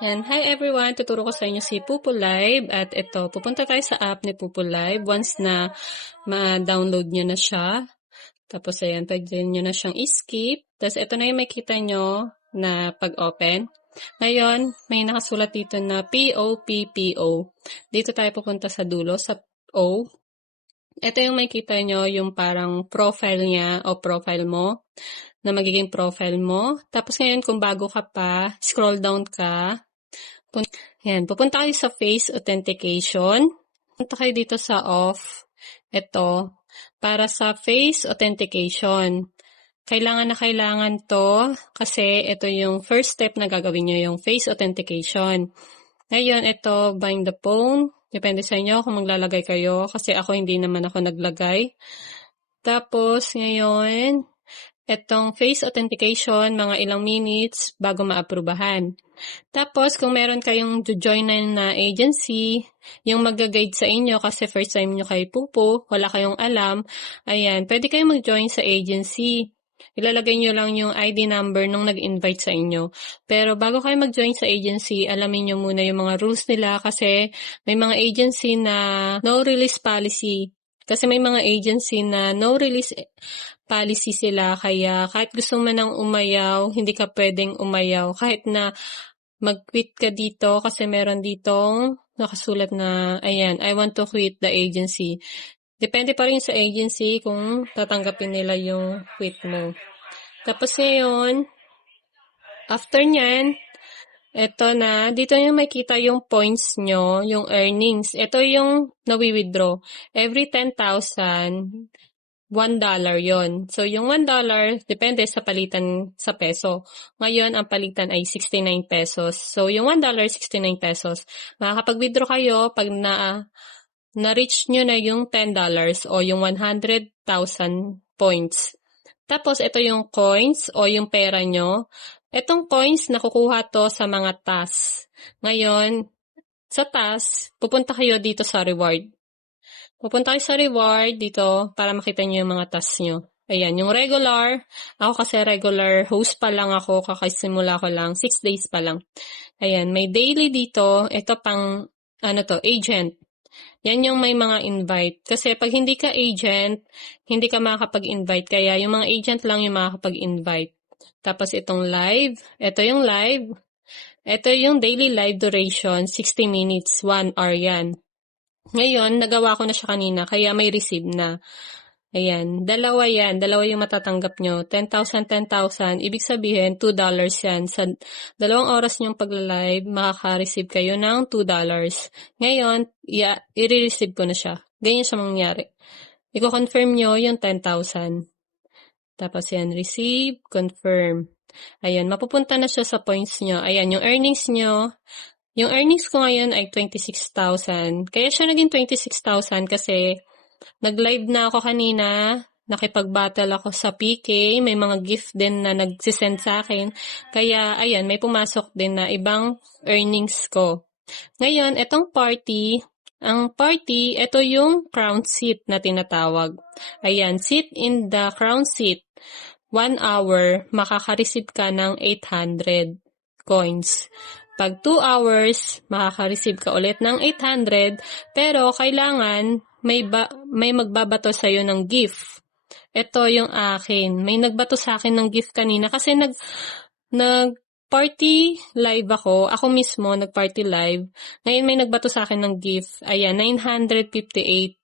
And hi everyone, tuturo ko sa inyo si Pupo Live at ito, pupunta tayo sa app ni Pupo Live once na ma-download nyo na siya. Tapos ayan, pwede nyo na siyang skip. Tapos ito na yung makita nyo na pag-open. Ngayon, may nakasulat dito na POPPO. Dito tayo pupunta sa dulo, sa O. Ito yung makita nyo, yung parang profile niya o profile mo, na magiging profile mo. Tapos ngayon, kung bago ka pa, scroll down ka. Yan, pupunta kayo sa face authentication. Punta kayo dito sa off. Ito, para sa face authentication. Kailangan to kasi ito yung first step na gagawin nyo, yung face authentication. Ngayon, ito, bind the phone. Depende sa inyo kung maglalagay kayo kasi ako hindi naman ako naglagay. Tapos, ngayon, itong face authentication, mga ilang minutes bago maaprubahan. Tapos, kung meron kayong join na agency, yung mag-guide sa inyo kasi first time nyo kay Pupo, wala kayong alam, ayan, pwede kayong mag-join sa agency. Ilalagay nyo lang yung ID number nung nag-invite sa inyo. Pero bago kayo mag-join sa agency, alamin nyo muna yung mga rules nila kasi may mga agency na no release policy. Kasi may mga agency na no release policy sila, kaya kahit gusto mo nang umayaw, hindi ka pwedeng umayaw. Kahit na mag-quit ka dito kasi meron ditong nakasulat na, ayan, I want to quit the agency. Depende pa rin sa agency kung tatanggapin nila yung quit mo. Tapos ngayon, after nyan, eto na, dito nyo makita yung points nyo, yung earnings. Ito yung nawi-withdraw. Every 10,000, $1 yon. So, yung $1, depende sa palitan sa peso. Ngayon, ang palitan ay 69 pesos. So, yung $1, 69 pesos. Makakapag-withdraw kayo pag na-reach nyo na yung $10 o yung 100,000 points. Tapos, ito yung coins o yung pera nyo. Itong coins, nakukuha to sa mga task. Ngayon, sa task, pupunta kayo dito sa reward. Pupunta kayo sa reward dito para makita nyo yung mga tasks nyo. Ayan, yung regular. Ako kasi regular host pa lang ako. Kakasimula ko lang. 6 days pa lang. Ayan, may daily dito. Ito pang, agent. Yan yung may mga invite. Kasi pag hindi ka agent, hindi ka makakapag-invite. Kaya yung mga agent lang yung makakapag-invite. Tapos itong live. Ito yung live. Ito yung daily live duration. 60 minutes. 1 hour yan. Ngayon, nagawa ko na siya kanina, kaya may receive na. Ayan, dalawa yan. Dalawa yung matatanggap nyo. 10,000, 10,000. Ibig sabihin, $2 yan. Sa 2 oras nyong pagla-live, makaka-receive kayo ng $2. Ngayon, i-receive ko na siya. Ganyan siya mangyari. I-confirm nyo yung 10,000. Tapos yan, receive, confirm. Ayan, mapupunta na siya sa points nyo. Ayan, yung earnings nyo. Yung earnings ko ngayon ay 26,000. Kaya siya naging 26,000 kasi nag-live na ako kanina. Nakipag-battle ako sa PK. May mga gift din na nagsisend sa akin. Kaya, ayan, may pumasok din na ibang earnings ko. Ngayon, etong party, ang party, ito yung crown seat na tinatawag. Ayan, sit in the crown seat. 1 hour, makaka-receive ka ng 800 coins. Pag 2 hours, makaka-receive ka ulit ng 800, pero kailangan may magbabato sa'yo ng gift. Ito yung akin. May nagbato sa akin ng gift kanina kasi nag-party live ako. Ako mismo, nag-party live. Ngayon may nagbato sa akin ng gift. Ayan, 958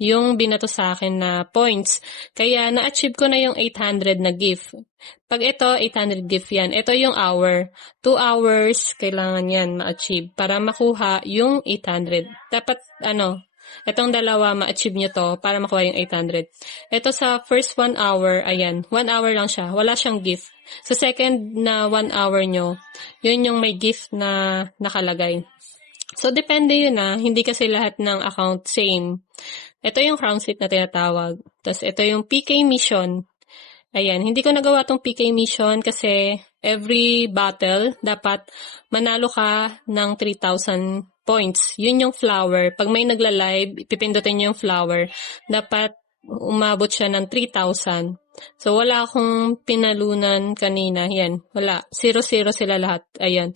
yung binato sa akin na points. Kaya na-achieve ko na yung 800 na gift. Pag ito, 800 gift yan. Ito yung hour. 2 hours, kailangan yan ma-achieve para makuha yung 800. Dapat, itong dalawa ma-achieve nyo to para makuha yung 800. Ito sa first 1 hour, ayan, 1 hour lang siya. Wala siyang gift. Sa second na 1 hour nyo, yun yung may gift na nakalagay. So, depende yun Hindi kasi lahat ng account same. Ito yung crown seat na tinatawag. Tapos, ito yung PK mission. Ayan, hindi ko nagawa tong PK mission kasi every battle, dapat manalo ka ng 3,000 points. Yun yung flower. Pag may nagla-live, ipipindutin yung flower. Dapat umabot siya ng 3,000. So, wala akong pinalunan kanina. Yan, wala. 0-0 sila lahat. Ayan.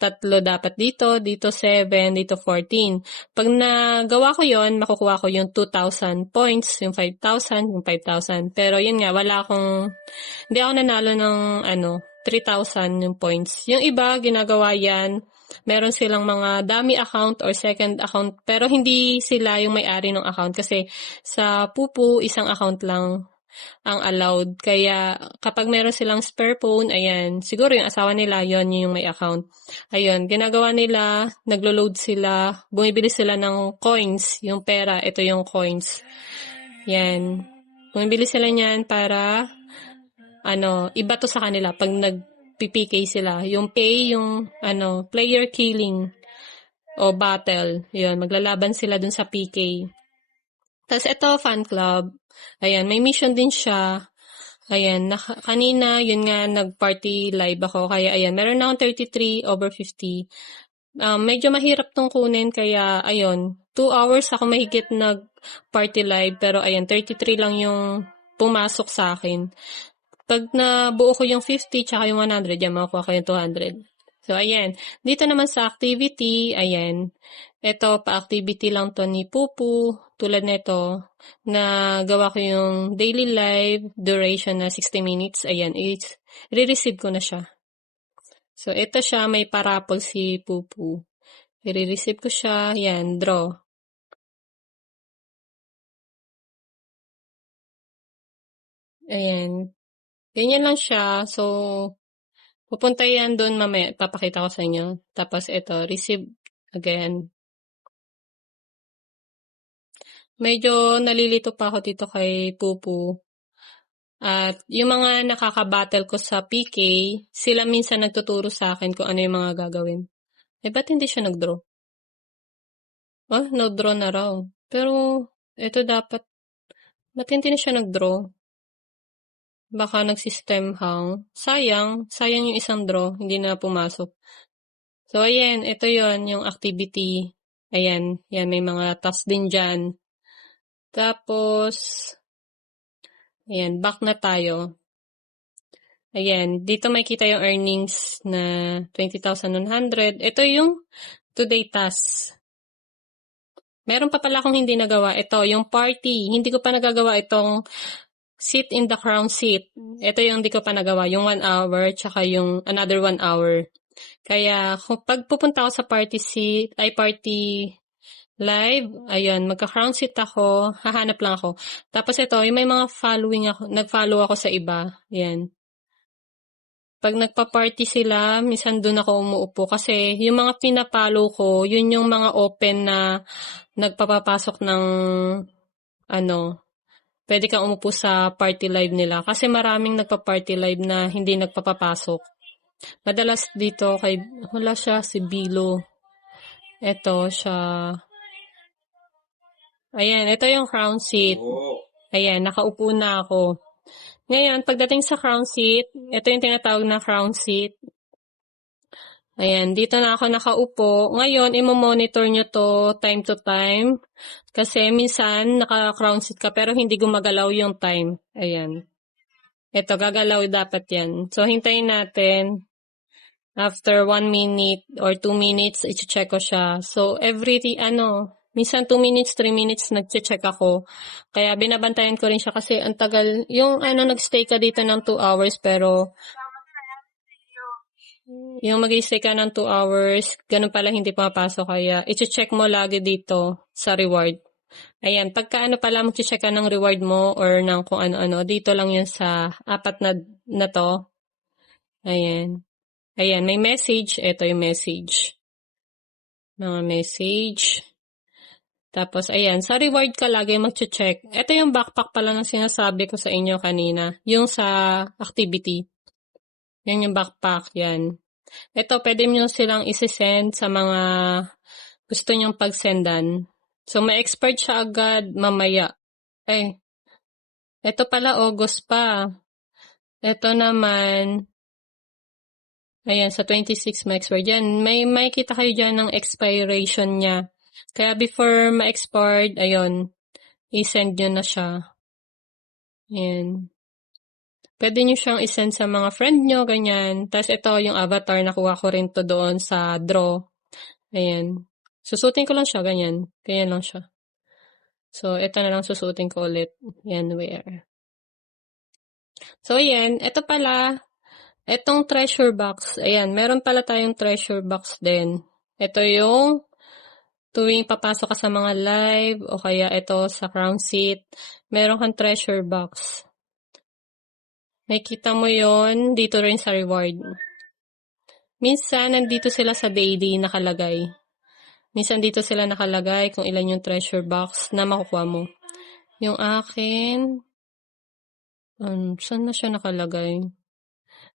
tatlo dapat dito, dito 7, dito 14. Pag nagawa ko yon, makukuha ko yung 2,000 points, yung 5,000, yung 5,000. Pero yun nga, hindi ako nanalo ng 3,000 yung points. Yung iba, ginagawa yan, meron silang mga dummy account or second account, pero hindi sila yung may-ari ng account kasi sa Pupu, isang account lang ang allowed. Kaya kapag meron silang spare phone, ayan, siguro yung asawa nila, yon yung may account. Ayun, ginagawa nila, naglo-load sila, bumibili sila ng coins, yung pera, ito yung coins. Yan. Bumibili sila niyan para iba to sa kanila pag nag-PK sila. Yung pay, yung player killing o battle. Yun, maglalaban sila dun sa PK. Tapos ito, fan club. Ayan, may mission din siya. Ayan, kanina, yun nga, nag-party live ako. Kaya, ayan, meron na akong 33/50. Medyo mahirap tong kunin, kaya, ayun, 2 hours ako mahigit nag-party live. Pero, ayan, 33 lang yung pumasok sa akin. Pag nabuo ko yung 50 tsaka yung 100, yan, makukuha ko yung 200. So, ayan. Dito naman sa activity, ayan. Ito, pa-activity lang to ni Pupu. Tulad nito, na gawa ko yung daily live duration na 60 minutes. Ayan, i-receive ko na siya. So, ito siya, may parapol si Pupu. I-receive ko siya. Ayan, draw. Ayan. Ganyan lang siya. So, pupunta yan doon mamaya. Papakita ko sa inyo. Tapos ito, receive again. Medyo nalilito pa ako dito kay Pupu. At yung mga nakaka-battle ko sa PK, sila minsan nagtuturo sa akin kung ano yung mga gagawin. Ba't hindi siya nag-draw? No-draw na raw. Pero, ito dapat, ba't hindi na siya nag-draw? Baka nag-system hang. Sayang yung isang draw, hindi na pumasok. So, ayan, ito yon yung activity. Ayan, yan, may mga tasks din dyan. Tapos, ayan, back na tayo. Ayan, dito makita yung earnings na 20,100. Ito yung today task. Meron pa pala akong hindi nagawa. Ito, yung party. Hindi ko pa nagagawa itong sit in the crown seat. Ito yung hindi ko pa nagawa. Yung 1 hour, tsaka yung another 1 hour. Kaya, pag pupunta ako sa party live, ayun, magka-crown seat ako, hahanap lang ako. Tapos ito, yung may mga nag-follow ako sa iba. Yan. Pag nagpa-party sila, minsan doon ako umuupo kasi yung mga pinapalo ko, yun yung mga open na nagpapapasok ng pwede kang umupo sa party live nila kasi maraming nagpa-party live na hindi nagpapapasok. Madalas dito wala siya, si Bilo. Ito siya. Ayan, ito yung crown seat. Ayan, nakaupo na ako. Ngayon, pagdating sa crown seat, ito yung tinatawag na crown seat. Ayan, dito na ako nakaupo. Ngayon, imo-monitor nyo to time to time. Kasi minsan, naka-crown seat ka pero hindi gumagalaw yung time. Ayan. Ito, gagalaw dapat yan. So, hintayin natin. After 1 minute or 2 minutes, i-check ko siya. So, minsan 2 minutes, 3 minutes, nag-check ako. Kaya binabantayan ko rin siya kasi ang tagal. Yung nag-stay ka dito ng 2 hours pero yung mag-stay ka ng 2 hours, ganun pala hindi pumapasok. Kaya i-check mo lagi dito sa reward. Ayan, pagka pala mag-check ka ng reward mo or ng kung ano-ano, dito lang yun sa 4 na to. Ayan. Ayan, may message. Ito yung message. Mga message. Tapos, ayan, sa reward ka lagi mag-check. Ito yung backpack pala na sinasabi ko sa inyo kanina. Yung sa activity. Yan yung backpack, yan. Ito, pwede nyo silang isi-send sa mga gusto nyong pag-sendan. So, may expert siya agad mamaya. Ito pala August pa. Ito naman, ayan, sa 26 ma-expire dyan. May kita kayo dyan ng expiration niya. Kaya before ma-expired, ayun, i-send nyo na siya. Ayan. Pwede nyo siyang isend sa mga friend nyo, ganyan. Tapos ito yung avatar, nakuha ko rin to doon sa draw. Ayan. Susutin ko lang siya, ganyan. Ganyan lang siya. So, ito na lang susutin ko ulit. Yan, wear. So, ayan. Ito pala, itong treasure box. Ayan, meron pala tayong treasure box din. Ito yung tuwing papasok ka sa mga live o kaya ito sa crown seat, meron kang treasure box. Nakikita mo yon dito rin sa reward. Minsan, nandito sila sa daily nakalagay. Minsan dito sila nakalagay kung ilan yung treasure box na makukuha mo. Yung akin, saan na siya nakalagay?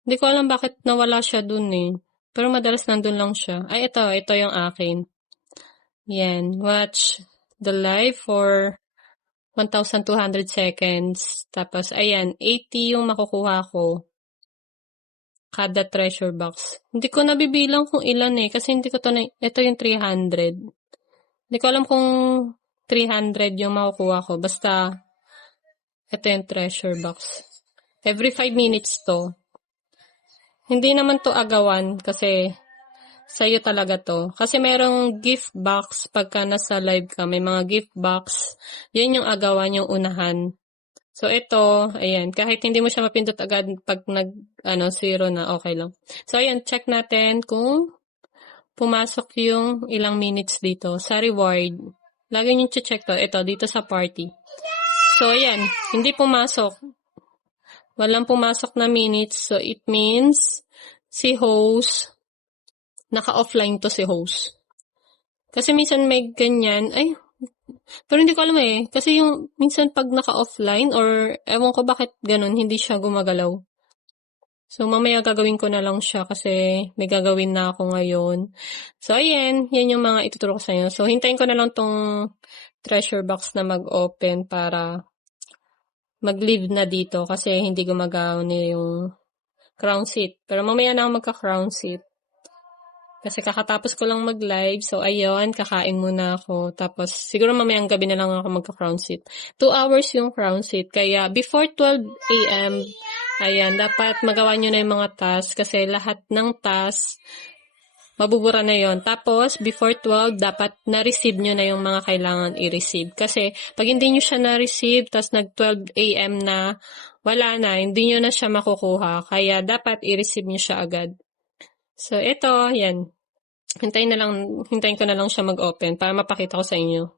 Hindi ko alam bakit nawala siya dun eh. Pero madalas nandun lang siya. Ay, ito yung akin. Yan, watch the live for 1,200 seconds. Tapos, ayan, 80 yung makukuha ko. Kada treasure box. Hindi ko nabibilang kung ilan eh. Kasi hindi ko to ito yung 300. Hindi ko alam kung 300 yung makukuha ko. Basta, ito yung treasure box. Every 5 minutes to. Hindi naman to agawan kasi sa'yo talaga to. Kasi merong gift box pagka nasa live ka. May mga gift box. Yan yung agawan, yung unahan. So, ito, ayan. Kahit hindi mo siya mapindot agad pag zero na, okay lang. So, ayan, check natin kung pumasok yung ilang minutes dito sa reward. Lagi nyo check to. Ito, dito sa party. So, ayan. Hindi pumasok. Walang pumasok na minutes. So, it means si host, naka-offline to si host. Kasi minsan may ganyan. Ay, pero hindi ko alam eh. Kasi yung minsan pag naka-offline or ewan ko bakit ganun, hindi siya gumagalaw. So, mamaya gagawin ko na lang siya kasi may gagawin na ako ngayon. So, ayan. Yan yung mga ituturo ko sa inyo. So, hintayin ko na lang tong treasure box na mag-open para mag-leave na dito kasi hindi gumagawin yung crown seat. Pero mamaya na ako magka-crown seat. Kasi kakatapos ko lang mag-live. So, ayun, kakain muna ako. Tapos, siguro mamayang gabi na lang ako magka-crown seat. 2 hours yung crown seat. Kaya, before 12 a.m., ayan, dapat magawa nyo na yung mga tasks. Kasi lahat ng tasks, mabubura na yon. Tapos, before 12, dapat na-receive nyo na yung mga kailangan i-receive. Kasi, pag hindi nyo siya na-receive, tapos nag-12 a.m. na, wala na, hindi nyo na siya makukuha. Kaya, dapat i-receive nyo siya agad. So, ito, yan. Hintayin ko na lang siya mag-open para mapakita ko sa inyo.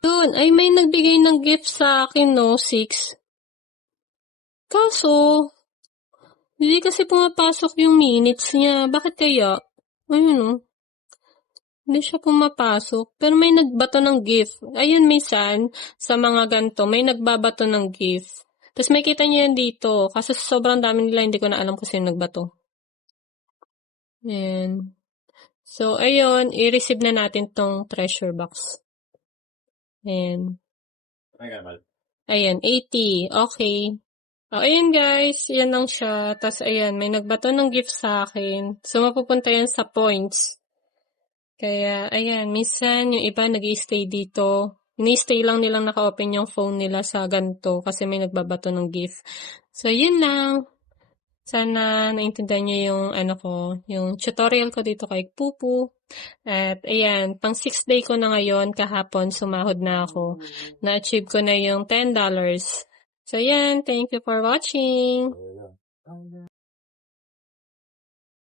Yun, ay may nagbigay ng gift sa akin, no, 6. Kaso, hindi kasi pumapasok yung minutes niya. Bakit kaya? Ayun, no. Hindi siya pumapasok. Pero may nagbato ng gift. Ayun, minsan, sa mga ganito, may nagbabato ng gift. Tapos may kita niyo yan dito. Kasi sobrang dami nila, hindi ko na alam kung sino nagbato. Ayan. So, ayun, i-receive na natin tong treasure box. Ayan. Ayan, 80. Okay. O, ayan guys, yan lang siya. Tapos, ayan, may nagbato ng gift sa akin. So, mapupunta yan sa points. Kaya, ayan, minsan yung iba nag-i-stay dito. Ni-stay lang nilang naka-open yung phone nila sa ganito kasi may nagbabato ng gift. So, yun lang. Sana naintindihan niyo yung yung tutorial ko dito kay Pupu. At ayan, pang 6th day ko na ngayon, kahapon sumahod na ako. Na-achieve ko na yung $10. So ayan, thank you for watching.